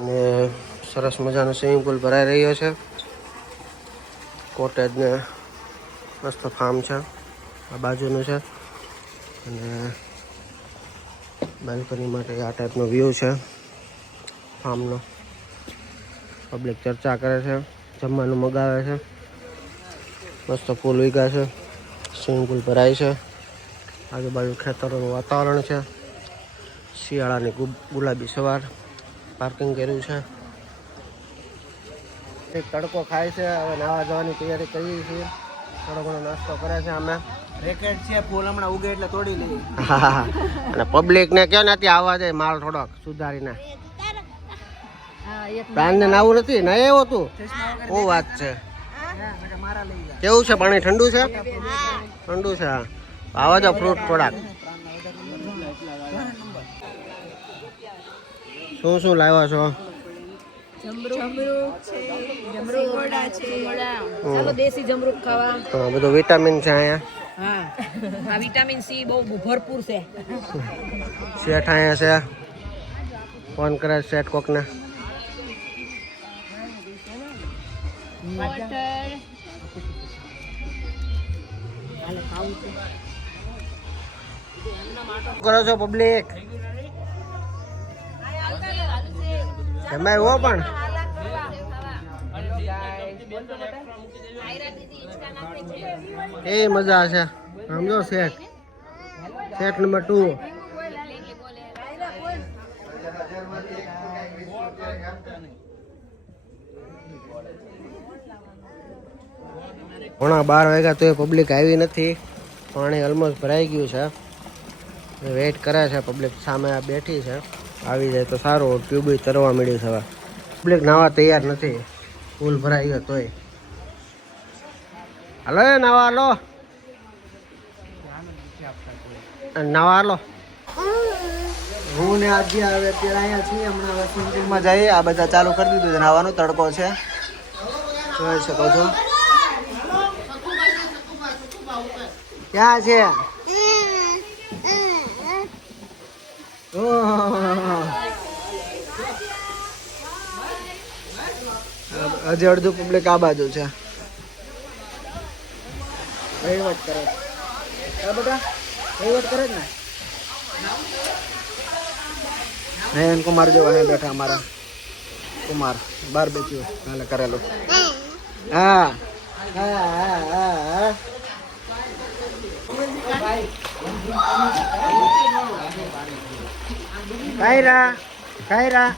અને સરસ મજાનો સ્વિમિંગ પુલ ભરાઈ રહ્યો છે. કોટેજ ને મસ્ત ફાર્મ છે, આ બાજુનું છે. અને બાલ્કની માટે આ ટાઈપનો વ્યૂ છે ફાર્મનો. પબ્લિક ચર્ચા કરે છે, જમવાનું મગાવે છે. મસ્ત ફૂલ ઉગ્યા છે, સ્વિમિંગ પુલ ભરાય છે. આજુબાજુ ખેતરોનું વાતાવરણ છે. શિયાળાની ગુલાબી સવાર. પાર્કિંગ કર્યું છે. એક તડકો ખાય છે. હવે નાવા જવાની તૈયારી કરીએ છીએ. થોડો ઘણો નાસ્તો કરે છે. અમે રેકેટ છે, ફૂલ હમણાં ઉગે એટલે તોડી લઈએ. અને પબ્લિક ને કે નથી આવવા દે, માલ થોડોક સુધારીને. પ્રાણને નાવું નથી ના એવો તું. શું વાત છે? કેવું છે પાણી? ઠંડુ છે? ઠંડુ છે. આવા દો ફ્રૂટ થોડાક. શું શું લાવ્યા છો? બધું વિટામિન છે અહીંયા. હા, વિટામિન સી બહુ ભરપૂર છે. શેઠ અહીંયા છે, ફોન કરે શેઠ કોકને. કરો છો પબ્લિક? એમાં એવો પણ એ મજા છે. સમજો શેઠ, શેઠ નંબર 2. પોણા 12 વાગ્યા તો એ પબ્લિક આવી નથી. પાણી ઓલમોસ્ટ ભરાઈ ગયું છે. વેઇટ કરે છે પબ્લિક. સામે બેઠી છે, આવી જાય તો સારું. ટ્યુબ તરવા મળ્યું છે. હવે પબ્લિક નાવા તૈયાર નથી. ફૂલ ભરાઈ ગયો તોય. હાલો એ નાવા હાલો, નાવા હાલો. હું ને આજે આવે અત્યારે અહીંયા છીએ. હમણાં હવે સ્વિમિંગ પુલમાં જઈએ. આ બધા ચાલુ કરી દીધું છે નાવાનું. તડકો છે, જોઈ શકો છો. ક્યાં છે? હજી અડધું પબ્લિક આ બાજુ છે. વહીવટ કરે બધા, વહીવટ કરે જ ને. નયન કુમાર જો અહીંયા બેઠા. અમારા કુમાર બાર બેચ્યું કાલે કરેલું. હા હા હા હા. કાયરા કાયરા